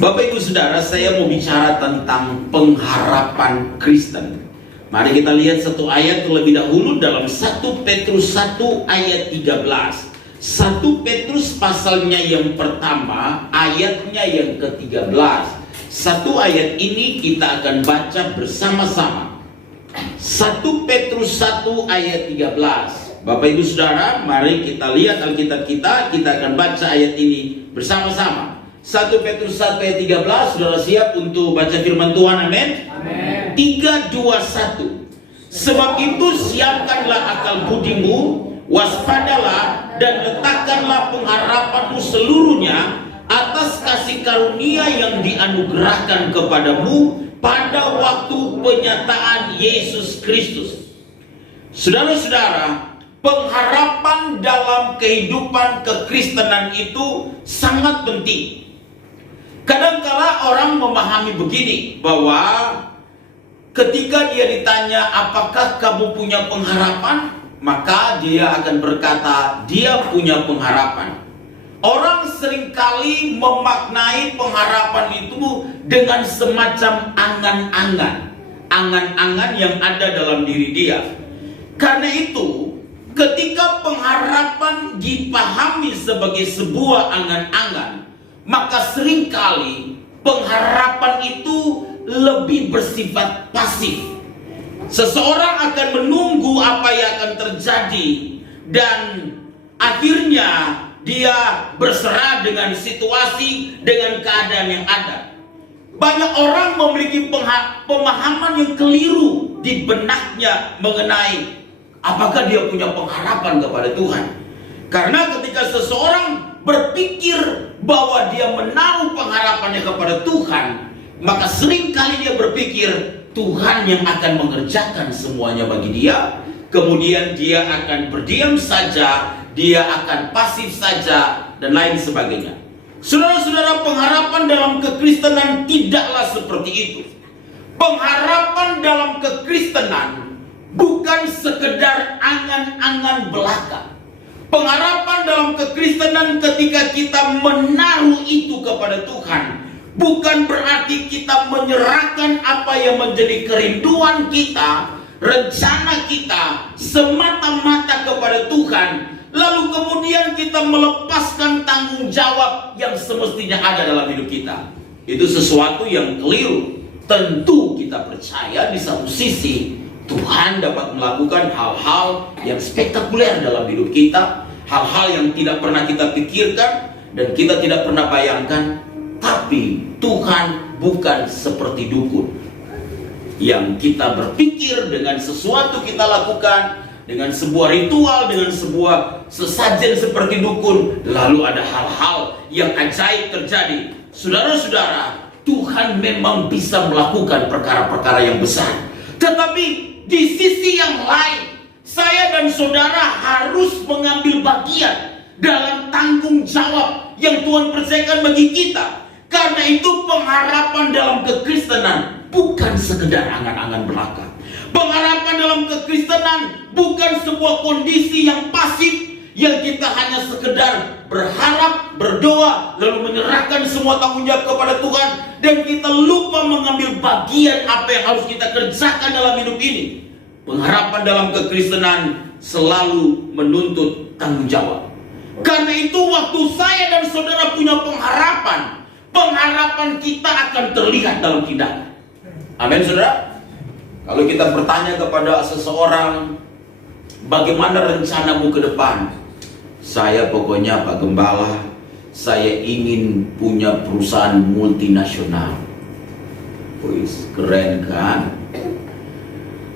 Bapak Ibu Saudara, saya mau bicara tentang pengharapan Kristen. Mari kita lihat satu ayat terlebih dahulu dalam 1 Petrus 1 ayat 13. 1 Petrus pasalnya yang pertama, ayatnya yang ke-13. Satu ayat ini kita akan baca bersama-sama. 1 Petrus 1 ayat 13. Bapak Ibu Saudara, mari kita lihat Alkitab kita akan baca ayat ini bersama-sama. 1 Petrus 1 ayat 13, saudara siap untuk baca firman Tuhan? Amin. Amin. 3, 2, 1. Sebab itu siapkanlah akal budimu, waspadalah dan letakkanlah pengharapanmu seluruhnya atas kasih karunia yang dianugerahkan kepadamu pada waktu penyataan Yesus Kristus. Saudara-saudara, pengharapan dalam kehidupan kekristenan itu sangat penting. Kadangkala orang memahami begini, bahwa ketika dia ditanya apakah kamu punya pengharapan, maka dia akan berkata dia punya pengharapan. Orang seringkali memaknai pengharapan itu dengan semacam angan-angan, angan-angan yang ada dalam diri dia. Karena itu, ketika pengharapan dipahami sebagai sebuah angan-angan, maka seringkali pengharapan itu lebih bersifat pasif. Seseorang akan menunggu apa yang akan terjadi, dan akhirnya dia berserah dengan situasi, dengan keadaan yang ada. Banyak orang memiliki pemahaman yang keliru di benaknya mengenai apakah dia punya pengharapan kepada Tuhan. Karena ketika seseorang berpikir bahwa dia menaruh pengharapannya kepada Tuhan, maka seringkali dia berpikir Tuhan yang akan mengerjakan semuanya bagi dia. Kemudian dia akan berdiam saja, dia akan pasif saja, dan lain sebagainya. Saudara-saudara, pengharapan dalam kekristenan tidaklah seperti itu. Pengharapan dalam kekristenan bukan sekedar angan-angan belaka. Pengharapan dalam kekristenan ketika kita menaruh itu kepada Tuhan, bukan berarti kita menyerahkan apa yang menjadi kerinduan kita, rencana kita semata-mata kepada Tuhan, lalu kemudian kita melepaskan tanggung jawab yang semestinya ada dalam hidup kita. Itu sesuatu yang keliru. Tentu kita percaya di satu sisi Tuhan dapat melakukan hal-hal yang spektakuler dalam hidup kita, hal-hal yang tidak pernah kita pikirkan dan kita tidak pernah bayangkan. Tapi Tuhan bukan seperti dukun yang kita berpikir dengan sesuatu kita lakukan, dengan sebuah ritual, dengan sebuah sesajen seperti dukun, lalu ada hal-hal yang ajaib terjadi. Saudara-saudara, Tuhan memang bisa melakukan perkara-perkara yang besar. Tetapi di sisi yang lain, saya dan saudara harus mengambil bagian dalam tanggung jawab yang Tuhan percayakan bagi kita. Karena itu pengharapan dalam kekristenan bukan sekedar angan-angan belaka. Pengharapan dalam kekristenan bukan sebuah kondisi yang pasif, yang kita hanya sekedar berharap, berdoa, lalu menyerahkan semua tanggung jawab kepada Tuhan, dan kita lupa mengambil bagian apa yang harus kita kerjakan dalam hidup ini. Pengharapan dalam kekristenan selalu menuntut tanggung jawab. Karena itu waktu saya dan saudara punya pengharapan, pengharapan kita akan terlihat dalam tindakan. Amin, saudara. Kalau kita bertanya kepada seseorang, bagaimana rencanamu ke depan? Saya pokoknya Pak Gembala, saya ingin punya perusahaan multinasional. Wih, keren kan?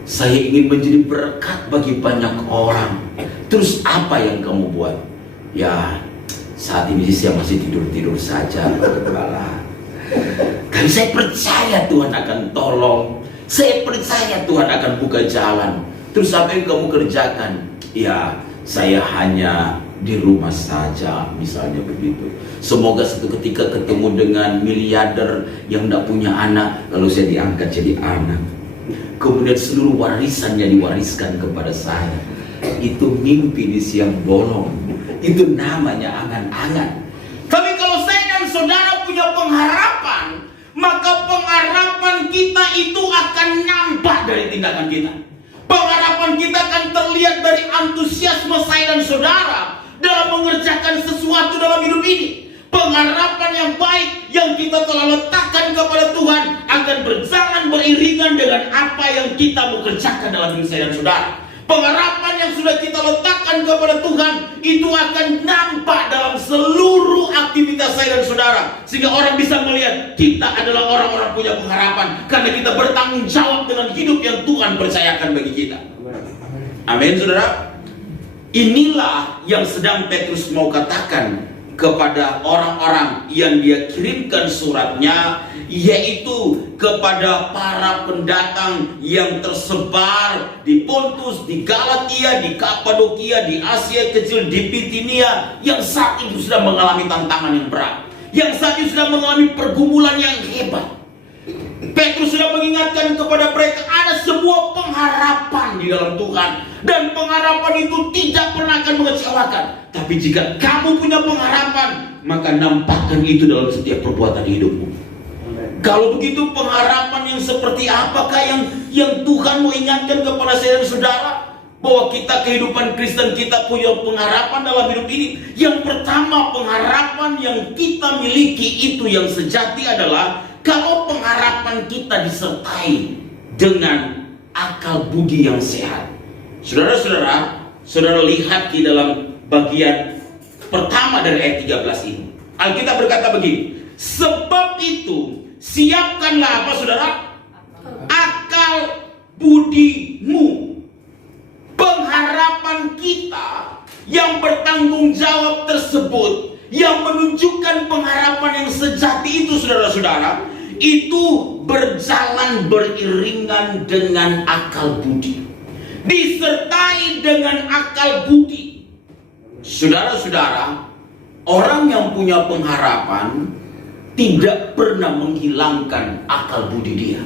Saya ingin menjadi berkat bagi banyak orang. Terus apa yang kamu buat? Ya, saat ini saya masih tidur-tidur saja, Pak Gembala. Tapi saya percaya Tuhan akan tolong. Saya percaya Tuhan akan buka jalan. Terus apa yang kamu kerjakan? Ya, saya hanya di rumah saja, misalnya begitu. Semoga suatu ketika ketemu dengan miliarder yang tidak punya anak, lalu saya diangkat jadi anak. Kemudian seluruh warisannya diwariskan kepada saya. Itu mimpi di siang bolong. Itu namanya angan-angan. Tapi kalau saya dan saudara punya pengharapan, maka pengharapan kita itu akan nampak dari tindakan kita. Pengharapan kita akan terlihat dari antusiasme saya dan saudara dalam mengerjakan sesuatu dalam hidup ini. Pengharapan yang baik yang kita telah letakkan kepada Tuhan akan berjalan beriringan dengan apa yang kita mau kerjakan dalam hidup saya dan saudara. Pengharapan yang sudah kita letakkan kepada Tuhan itu akan nampak dalam seluruh aktivitas saya dan saudara, sehingga orang bisa melihat kita adalah orang-orang punya pengharapan karena kita bertanggung jawab dengan hidup yang Tuhan percayakan bagi kita. Amin, saudara. Inilah yang sedang Petrus mau katakan kepada orang-orang yang dia kirimkan suratnya, yaitu kepada para pendatang yang tersebar di Pontus, di Galatia, di Kapadokia, di Asia Kecil, di Bitinia, yang saat itu sudah mengalami tantangan yang berat, yang saat itu sudah mengalami pergumulan yang hebat. Petrus sudah mengingatkan kepada mereka ada sebuah pengharapan di dalam Tuhan, dan pengharapan itu tidak pernah akan mengecewakan. Tapi jika kamu punya pengharapan, maka nampakkan itu dalam setiap perbuatan hidupmu. Kalau begitu, pengharapan yang seperti apakah yang Tuhan mau ingatkan kepada saya dan saudara? Bahwa kita, kehidupan Kristen kita, punya pengharapan dalam hidup ini. Yang pertama, pengharapan yang kita miliki itu yang sejati adalah kalau pengharapan kita disertai dengan akal budi yang sehat. Saudara-saudara, saudara lihat di dalam bagian pertama dari ayat 13 ini. Alkitab berkata begini, sebab itu siapkanlah apa, saudara? Akal budimu. Pengharapan kita yang bertanggung jawab tersebut, yang menunjukkan pengharapan yang sejati itu, saudara-saudara, itu berjalan beriringan dengan akal budi, disertai dengan akal budi. Saudara-saudara, orang yang punya pengharapan tidak pernah menghilangkan akal budi dia.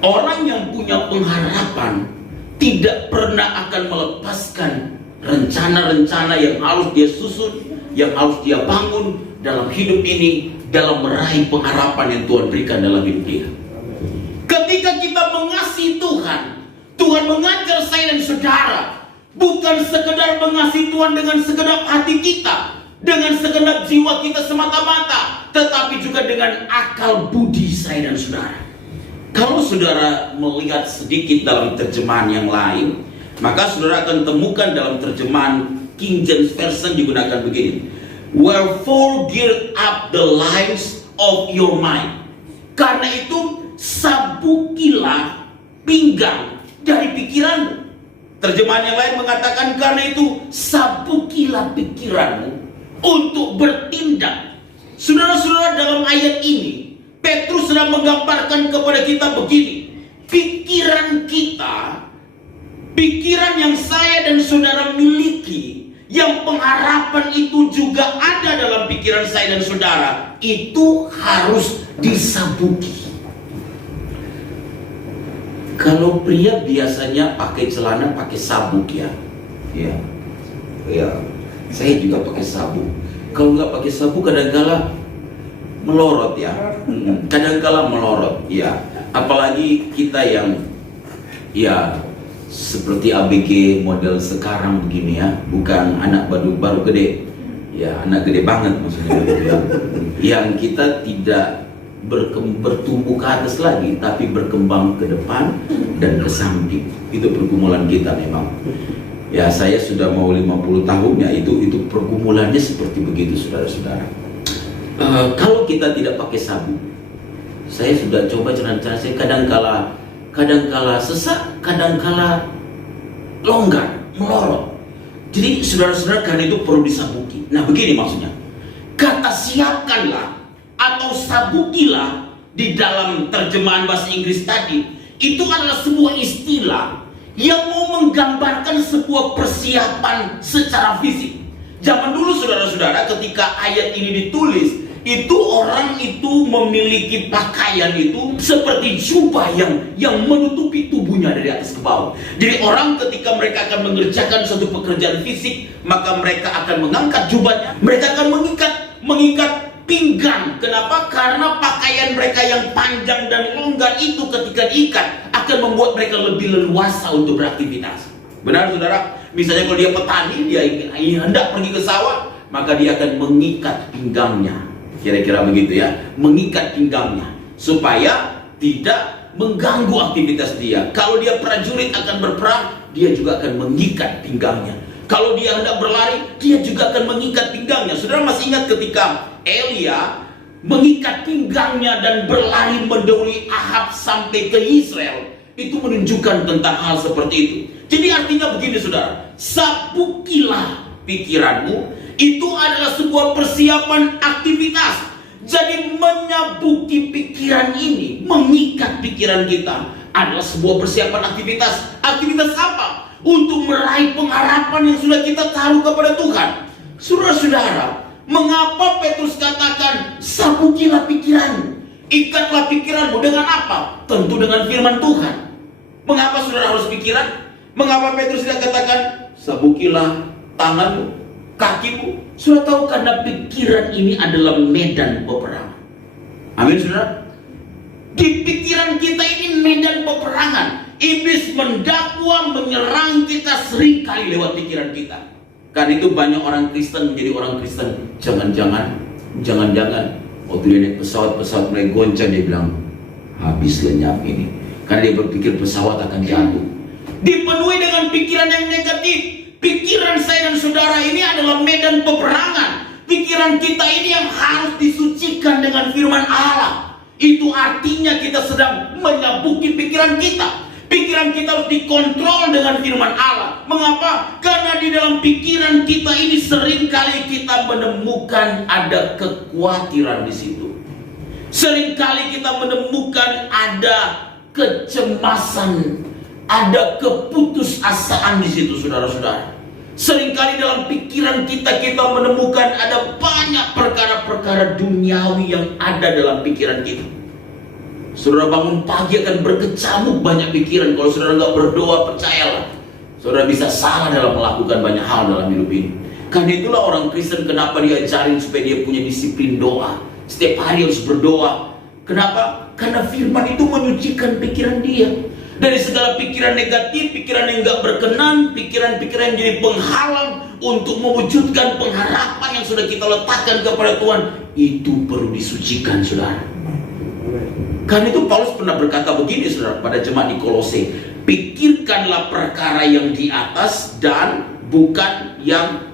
Orang yang punya pengharapan tidak pernah akan melepaskan rencana-rencana yang harus dia susun, yang harus dia bangun dalam hidup ini, dalam meraih pengharapan yang Tuhan berikan dalam hidup dia. Ketika kita mengasihi Tuhan, Tuhan mengajar saya dan saudara bukan sekedar mengasihi Tuhan dengan segenap hati kita, dengan segenap jiwa kita semata-mata, tetapi juga dengan akal budi saya dan saudara. Kalau saudara melihat sedikit dalam terjemahan yang lain, maka saudara akan temukan dalam terjemahan King James Version digunakan begini, wherefore gird up the lives of your mind. Karena itu sabukilah pinggang dari pikiranmu. Terjemahan yang lain mengatakan karena itu sabukilah pikiranmu untuk bertindak. Saudara-saudara, dalam ayat ini Petrus sedang menggambarkan kepada kita begini, pikiran kita, pikiran yang saya dan saudara miliki, yang pengharapan itu juga ada dalam pikiran saya dan saudara, itu harus disabuki. Kalau pria biasanya pakai celana pakai sabuk ya. Ya. Saya juga pakai sabuk. Kalau nggak pakai sabuk kadang-kala melorot ya. Kadang-kala melorot ya. Apalagi kita yang ya seperti ABG model sekarang begini ya, bukan anak baru gede ya, anak gede banget maksudnya gitu ya. Yang kita tidak bertumbuh ke atas lagi, tapi berkembang ke depan dan ke samping. Itu pergumulan kita memang. Ya, saya sudah mau 50 tahun ya, itu pergumulannya seperti begitu, saudara-saudara. Kalau kita tidak pakai sabuk, saya sudah coba cara-cara saya, kadang-kala sesak, kadang-kala longgar, melorot. Jadi saudara-saudara, karena itu perlu disabuki. Nah, begini maksudnya, kata siapkanlah atau sabukilah di dalam terjemahan bahasa Inggris tadi, itu adalah sebuah istilah yang mau menggambarkan sebuah persiapan secara fisik. Zaman dulu saudara-saudara, ketika ayat ini ditulis, itu orang itu memiliki pakaian itu seperti jubah yang menutupi tubuhnya dari atas ke bawah. Jadi orang ketika mereka akan mengerjakan suatu pekerjaan fisik, maka mereka akan mengangkat jubahnya, mereka akan mengikat pinggang. Kenapa? Karena pakaian mereka yang panjang dan longgar itu ketika diikat akan membuat mereka lebih leluasa untuk beraktivitas. Benar saudara? Misalnya kalau dia petani, dia hendak pergi ke sawah, maka dia akan mengikat pinggangnya. Kira-kira begitu ya, mengikat pinggangnya supaya tidak mengganggu aktivitas dia. Kalau dia prajurit akan berperang, dia juga akan mengikat pinggangnya. Kalau dia hendak berlari, dia juga akan mengikat pinggangnya. Saudara masih ingat ketika Elia mengikat pinggangnya dan berlari mendahului Ahab sampai ke Israel? Itu menunjukkan tentang hal seperti itu. Jadi artinya begini saudara, sapukilah pikiranmu, itu adalah sebuah persiapan aktivitas. Jadi menyabuki pikiran ini, mengikat pikiran kita adalah sebuah persiapan aktivitas. Aktivitas apa? Untuk meraih pengharapan yang sudah kita taruh kepada Tuhan. Saudara-saudara, mengapa Petrus katakan sabukilah pikiranmu? Ikatlah pikiranmu dengan apa? Tentu dengan firman Tuhan. Mengapa saudara harus pikiran? Mengapa Petrus tidak katakan sabukilah tanganmu, kakimu? Sudah tahu karena pikiran ini adalah medan peperangan. Amin saudara. Di pikiran kita ini medan peperangan. Iblis mendakwa, menyerang kita seringkali lewat pikiran kita. Karena itu banyak orang Kristen menjadi orang Kristen. Jangan-jangan waktu dia naik pesawat mulai goncang, dia bilang habis lenyap ini. Karena dia berpikir pesawat akan jatuh. Dipenuhi dengan pikiran yang negatif. Pikiran saya dan saudara ini adalah medan peperangan. Pikiran kita ini yang harus disucikan dengan firman Allah. Itu artinya kita sedang menyabuki pikiran kita. Pikiran kita harus dikontrol dengan firman Allah. Mengapa? Karena di dalam pikiran kita ini seringkali kita menemukan ada kekhawatiran di situ. Seringkali kita menemukan ada kecemasan, ada keputusasaan di situ, saudara-saudara. Seringkali dalam pikiran kita menemukan ada banyak perkara-perkara duniawi yang ada dalam pikiran kita. Saudara bangun pagi akan berkecamuk banyak pikiran. Kalau saudara nggak berdoa, percayalah, saudara bisa salah dalam melakukan banyak hal dalam hidup ini. Karena itulah orang Kristen kenapa diajarin supaya dia punya disiplin doa. Setiap hari harus berdoa. Kenapa? Karena firman itu menyucikan pikiran dia. Dari segala pikiran negatif, pikiran yang gak berkenan, pikiran-pikiran yang jadi penghalang untuk mewujudkan pengharapan yang sudah kita letakkan kepada Tuhan, itu perlu disucikan, saudara. Karena itu Paulus pernah berkata begini, saudara, pada jemaat di Kolose, pikirkanlah perkara yang di atas dan bukan yang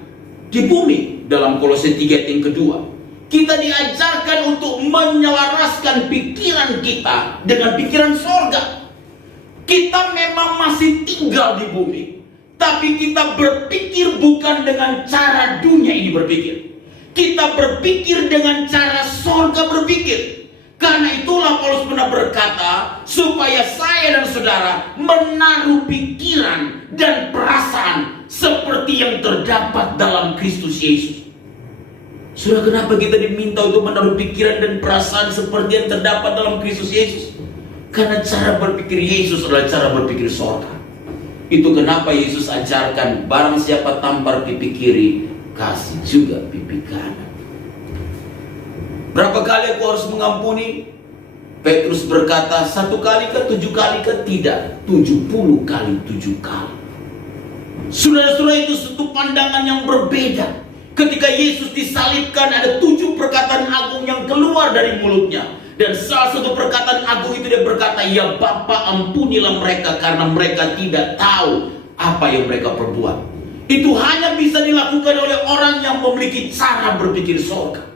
di bumi. Dalam Kolose 3 ayat yang kedua, kita diajarkan untuk menyelaraskan pikiran kita dengan pikiran sorga. Kita memang masih tinggal di bumi, tapi kita berpikir bukan dengan cara dunia ini berpikir. Kita berpikir dengan cara sorga berpikir. Karena itulah Paulus pernah berkata, supaya saya dan saudara menaruh pikiran dan perasaan seperti yang terdapat dalam Kristus Yesus. Saudara, kenapa kita diminta untuk menaruh pikiran dan perasaan seperti yang terdapat dalam Kristus Yesus? Karena cara berpikir Yesus adalah cara berpikir sorga. Itu kenapa Yesus ajarkan, barang siapa tampar pipi kiri, kasih juga pipi kanan. Berapa kali aku harus mengampuni? Petrus berkata, 1 kali ke 7 kali ke? Tidak, 70 kali 7 kali. Saudara-saudara, itu satu pandangan yang berbeda. Ketika Yesus disalibkan, ada 7 perkataan agung yang keluar dari mulutnya. Dan salah satu perkataan agung itu dia berkata, ya Bapa, ampunilah mereka karena mereka tidak tahu apa yang mereka perbuat. Itu hanya bisa dilakukan oleh orang yang memiliki cara berpikir sorga.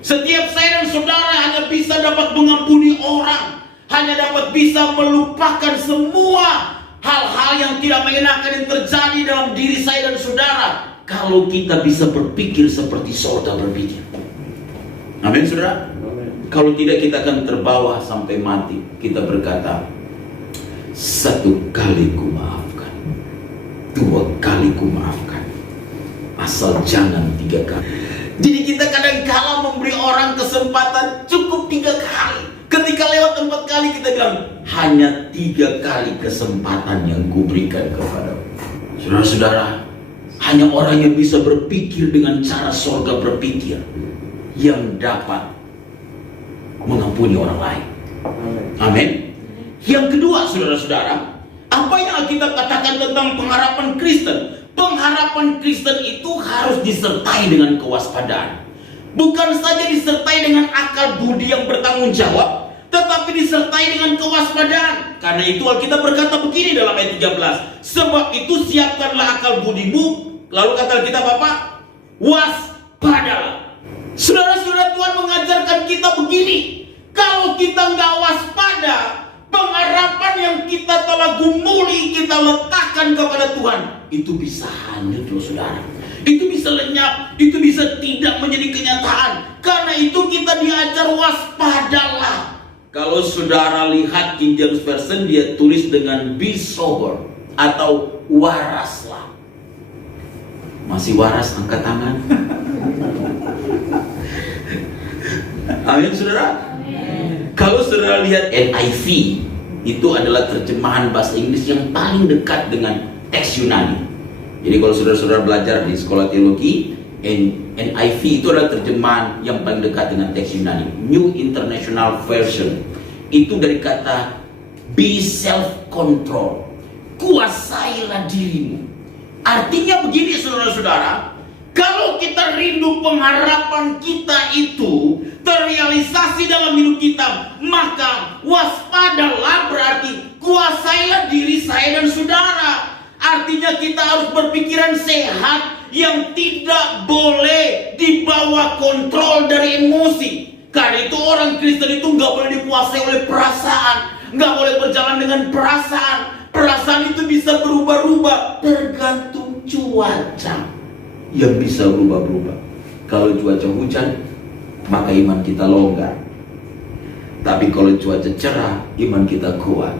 Setiap saya dan saudara hanya bisa dapat mengampuni orang, hanya dapat bisa melupakan semua hal-hal yang tidak mengenakan yang terjadi dalam diri saya dan saudara, kalau kita bisa berpikir seperti sorga berpikir. Amin, saudara. Kalau tidak, kita akan terbawa sampai mati. Kita berkata, 1 kali ku maafkan, 2 kali ku maafkan, asal jangan 3 kali. Jadi kita kadang-kala memberi orang kesempatan cukup 3 kali. Ketika lewat 4 kali, kita bilang, hanya 3 kali kesempatan yang kuberikan kepadamu. Saudara-saudara, hanya orang yang bisa berpikir dengan cara sorga berpikir, yang dapat mengampuni orang lain. Amin. Yang kedua, saudara-saudara, apa yang Alkitab katakan tentang pengharapan Kristen? Pengharapan Kristen itu harus disertai dengan kewaspadaan. Bukan saja disertai dengan akal budi yang bertanggung jawab, tetapi disertai dengan kewaspadaan. Karena itu Alkitab berkata begini dalam ayat 13. Sebab itu siapkanlah akal budimu. Lalu kata Alkitab apa? Waspadalah. Saudara-saudara, Tuhan mengajarkan kita begini. Kalau kita nggak waspada, pengharapan yang kita telah gumuli, kita letakkan kepada Tuhan, itu bisa hanyut loh saudara. Itu bisa lenyap, itu bisa tidak menjadi kenyataan. Karena itu kita diajar waspadalah. Kalau saudara lihat King James Version, dia tulis dengan be sober atau waraslah. Masih waras, angkat tangan. Amin saudara. Kalau saudara lihat NIV, itu adalah terjemahan bahasa Inggris yang paling dekat dengan teks Yunani. Jadi kalau saudara-saudara belajar di sekolah teologi, NIV itu adalah terjemahan yang paling dekat dengan teks Yunani. New International Version itu dari kata be self-control, kuasailah dirimu. Artinya begini saudara-saudara, kalau kita rindu pengharapan kita itu terrealisasi dalam hidup kita, maka waspadalah berarti kuasailah diri saya dan saudara. Artinya kita harus berpikiran sehat yang tidak boleh dibawa kontrol dari emosi. Karena itu orang Kristen itu nggak boleh dikuasai oleh perasaan, nggak boleh berjalan dengan perasaan. Perasaan itu bisa berubah-ubah tergantung cuaca yang bisa berubah-ubah. Kalau cuaca hujan, maka iman kita longgar. Tapi kalau cuaca cerah, iman kita kuat.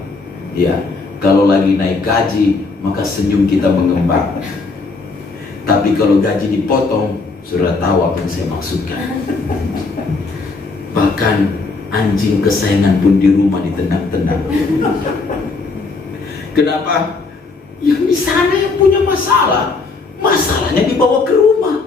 Ya, kalau lagi naik gaji, maka senyum kita mengembang. Tapi kalau gaji dipotong, sudah tahu apa yang saya maksudkan. Bahkan anjing kesayangan pun di rumah ditendang-tendang. Kenapa? Yang di sana yang punya masalah, masalahnya dibawa ke rumah.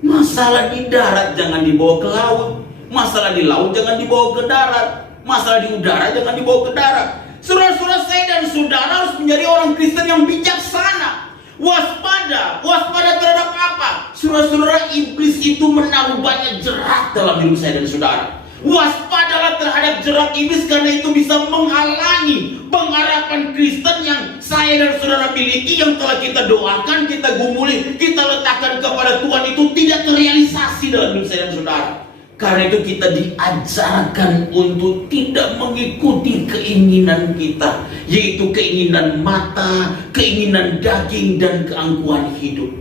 Masalah di darat jangan dibawa ke laut. Masalah di laut jangan dibawa ke darat. Masalah di udara jangan dibawa ke darat. Saudara-saudara, saya dan saudara harus menjadi orang Kristen yang bijaksana. Waspada. Waspada terhadap apa? Saudara-saudara, iblis itu menaruh banyak jerat dalam hidup saya dan saudara. Waspadalah terhadap jerat iblis, karena itu bisa menghalangi pengharapan Kristen yang saya dan saudara miliki, yang telah kita doakan, kita gumuli, kita letakkan kepada Tuhan, itu tidak terrealisasi dalam hidup saya dan saudara. Karena itu kita diajarkan untuk tidak mengikuti keinginan kita, yaitu keinginan mata, keinginan daging, dan keangkuhan hidup.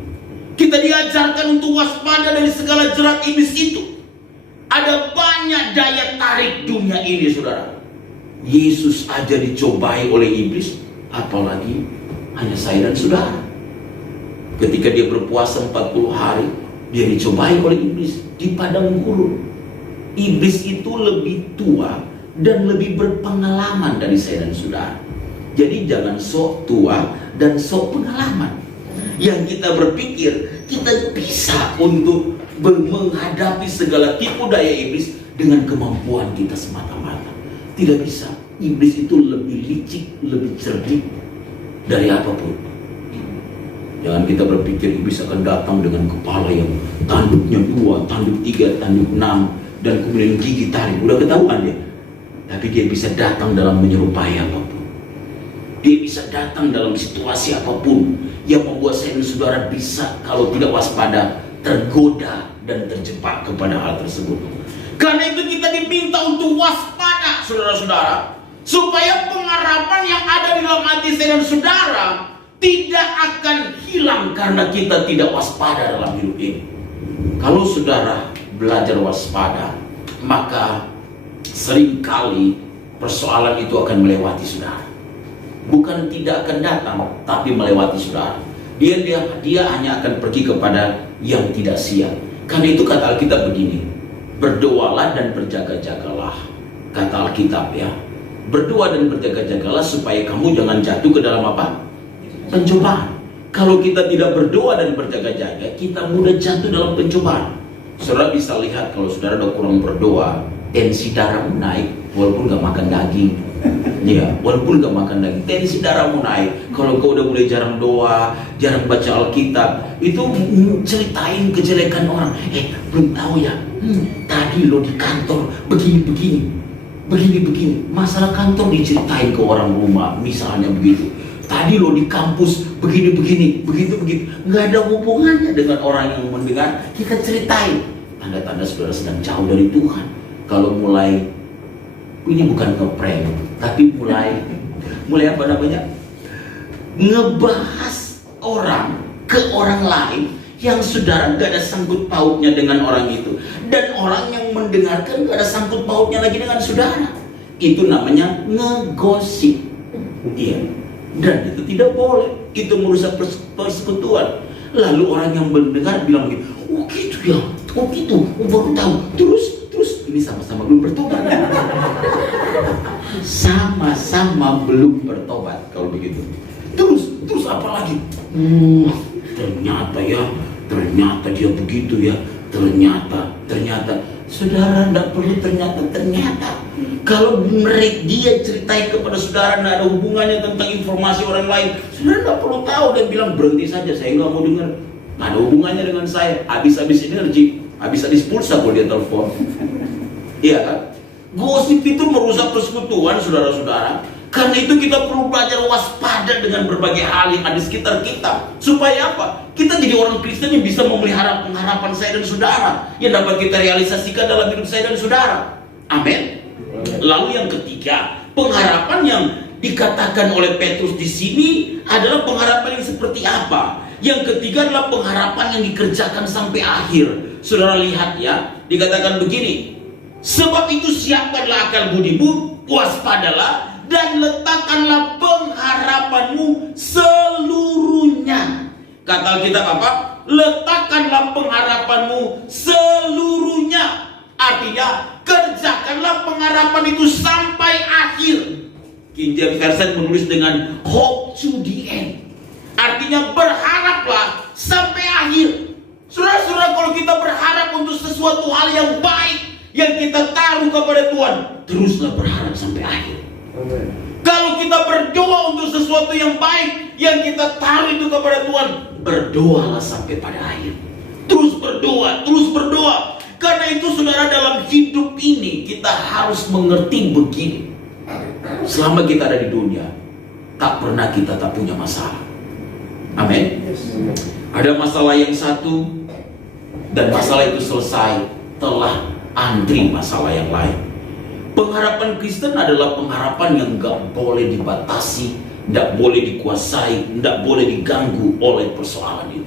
Kita diajarkan untuk waspada dari segala jerat iblis itu. Ada banyak daya tarik dunia ini saudara. Yesus aja dicobai oleh iblis, apalagi hanya saya dan saudara. Ketika dia berpuasa 40 hari, dia dicobai oleh iblis di padang gurun. Iblis itu lebih tua dan lebih berpengalaman dari saya dan saudara. Jadi jangan sok tua dan sok pengalaman. Yang kita berpikir kita bisa untuk menghadapi segala tipu daya iblis dengan kemampuan kita semata-mata. Tidak bisa. Iblis itu lebih licik, lebih cerdik dari apapun. Jangan kita berpikir iblis akan datang dengan kepala yang tanduknya 2, tanduk 3, tanduk 6, dan kemudian gigi tarik. Udah ketahuan dia. Tapi dia bisa datang dalam menyerupai apapun. Dia bisa datang dalam situasi apapun yang membuat saya dan saudara bisa, kalau tidak waspada, tergoda dan terjebak kepada hal tersebut. Karena itu kita diminta untuk waspada saudara-saudara, supaya pengharapan yang ada di dalam hati saya dan saudara tidak akan hilang karena kita tidak waspada dalam hidup ini. Kalau saudara belajar waspada, maka seringkali persoalan itu akan melewati saudara. Bukan tidak akan datang, tapi melewati saudara. Dia hanya akan pergi kepada yang tidak siap. Karena itu kata Alkitab begini, berdoalah dan berjaga-jagalah. Kata Alkitab ya, berdoa dan berjaga-jagalah supaya kamu jangan jatuh ke dalam apa? Pencobaan. Kalau kita tidak berdoa dan berjaga-jaga, kita mudah jatuh dalam pencobaan. Saudara bisa lihat kalau saudara udah kurang berdoa, tensi darahmu naik walaupun gak makan daging. Ya, walaupun gak makan daging, tensi darahmu naik. Kalau kau udah mulai jarang doa, jarang baca Alkitab, itu ceritain kejelekan orang. Belum tahu ya, tadi lo di kantor begini-begini, masalah kantor diceritain ke orang rumah, misalnya begitu. Tadi lo di kampus begini-begini, begitu. Nggak ada hubungannya dengan orang yang mendengar, kita ceritain. Tanda-tanda saudara sedang jauh dari Tuhan. Kalau mulai, ini bukan ngeprank, tapi mulai apa namanya? Ngebahas orang ke orang lain yang saudara gak ada sangkut pautnya dengan orang itu. Dan orang yang mendengarkan gak ada sangkut pautnya lagi dengan saudara. Itu namanya ngegosip. Iya. Dan itu tidak boleh. Itu merusak persekutuan. Lalu orang yang mendengar bilang begini, oh gitu ya, oh gitu, oh baru tahu. Terus ini sama-sama belum bertobat. Sama-sama belum bertobat kalau begitu. Terus apa lagi? Ternyata dia begitu ya. Ternyata. Saudara tidak perlu ternyata. Kalau dia ceritain kepada saudara tidak ada hubungannya tentang informasi orang lain, saudara tidak perlu tahu dan bilang berhenti saja, saya nggak mau dengar. Nggak ada hubungannya dengan saya. Habis energi, habis pulsa kalau dia telepon. Iya kan? Gosip itu merusak persekutuan, saudara-saudara. Karena itu kita perlu belajar waspada dengan berbagai hal yang ada di sekitar kita. Supaya apa? Kita jadi orang Kristen yang bisa memelihara pengharapan saya dan saudara, yang dapat kita realisasikan dalam hidup saya dan saudara. Amin. Lalu yang ketiga, pengharapan yang dikatakan oleh Petrus di sini adalah pengharapan yang seperti apa? Yang ketiga adalah pengharapan yang dikerjakan sampai akhir. Saudara lihat ya, dikatakan begini. Sebab itu siapkanlah akal budimu, waspadalah, dan letakkanlah pengharapanmu seluruhnya. Kata Alkitab apa? Letakkanlah pengharapanmu seluruhnya. Artinya, kerjakanlah pengharapan itu sampai akhir. King James Version menulis dengan hope to the end. Artinya berharaplah sampai akhir. Saudara-saudara, kalau kita berharap untuk sesuatu hal yang baik yang kita taruh kepada Tuhan, teruslah berharap sampai akhir. Amen. Kalau kita berdoa untuk sesuatu yang baik yang kita taruh itu kepada Tuhan, berdoalah sampai pada akhir. Terus berdoa. Karena itu saudara, dalam hidup ini kita harus mengerti begini. Selama kita ada di dunia, tak pernah kita tak punya masalah. Amin. Ada masalah yang satu, dan masalah itu selesai, telah antri masalah yang lain. Pengharapan Kristen adalah pengharapan yang gak boleh dibatasi, gak boleh dikuasai, gak boleh diganggu oleh persoalan itu.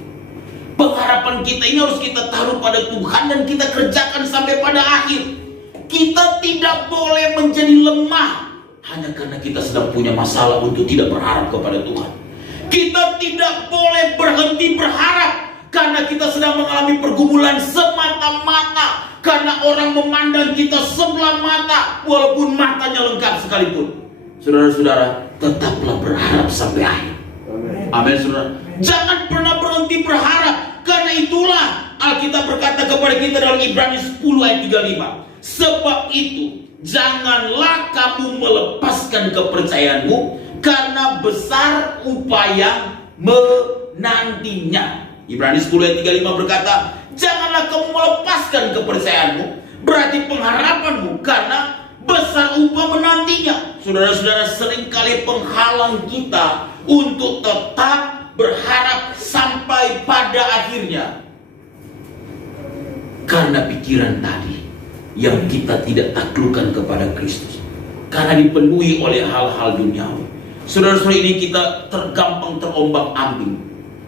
Pengharapan kita ini harus kita taruh pada Tuhan dan kita kerjakan sampai pada akhir. Kita tidak boleh menjadi lemah hanya karena kita sedang punya masalah untuk tidak berharap kepada Tuhan. Kita tidak boleh berhenti berharap karena kita sedang mengalami pergumulan semata-mata karena orang memandang kita sebelah mata walaupun matanya lengkap sekalipun. Saudara-saudara, tetaplah berharap sampai akhir. Amin, saudara. Jangan pernah berhenti berharap. Karena itulah Alkitab berkata kepada kita dalam Ibrani 10 ayat 35. Sebab itu, janganlah kamu melepaskan kepercayaanmu, karena besar upaya menantinya. Ibrani 10 ayat 35 berkata, janganlah kamu melepaskan kepercayaanmu, berarti pengharapanmu, karena besar upah menantinya. Saudara-saudara, seringkali penghalang kita untuk tetap berharap sampai pada akhirnya karena pikiran tadi yang kita tidak taklukkan kepada Kristus, karena dipenuhi oleh hal-hal duniawi. Saudara-saudara, ini kita tergampang terombang-ambing.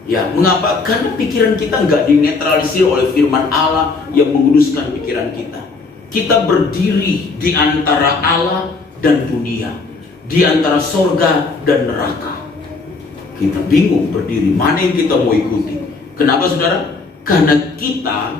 Ya, mengapa? Karena pikiran kita nggak dinetralisir oleh firman Allah yang menguduskan pikiran kita. Kita berdiri di antara Allah dan dunia, di antara sorga dan neraka. Kita bingung berdiri, mana yang kita mau ikuti. Kenapa saudara? Karena kita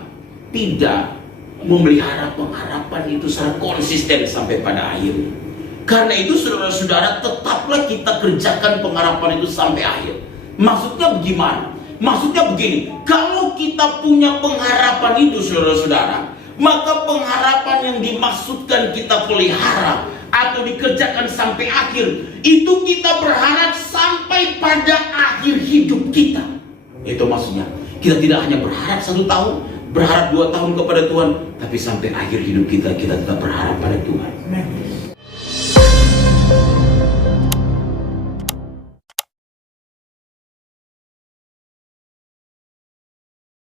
tidak memelihara pengharapan itu secara konsisten sampai pada akhir. Karena itu saudara-saudara, tetaplah kita kerjakan pengharapan itu sampai akhir. Maksudnya bagaimana? Maksudnya begini, kalau Kalau kita punya pengharapan itu, saudara-saudara, maka pengharapan yang dimaksudkan kita pelihara atau dikerjakan sampai akhir, itu kita berharap sampai pada akhir hidup kita. Itu maksudnya. Kita tidak hanya berharap 1 tahun, berharap 2 tahun kepada Tuhan, tapi sampai akhir hidup kita, kita tetap berharap pada Tuhan.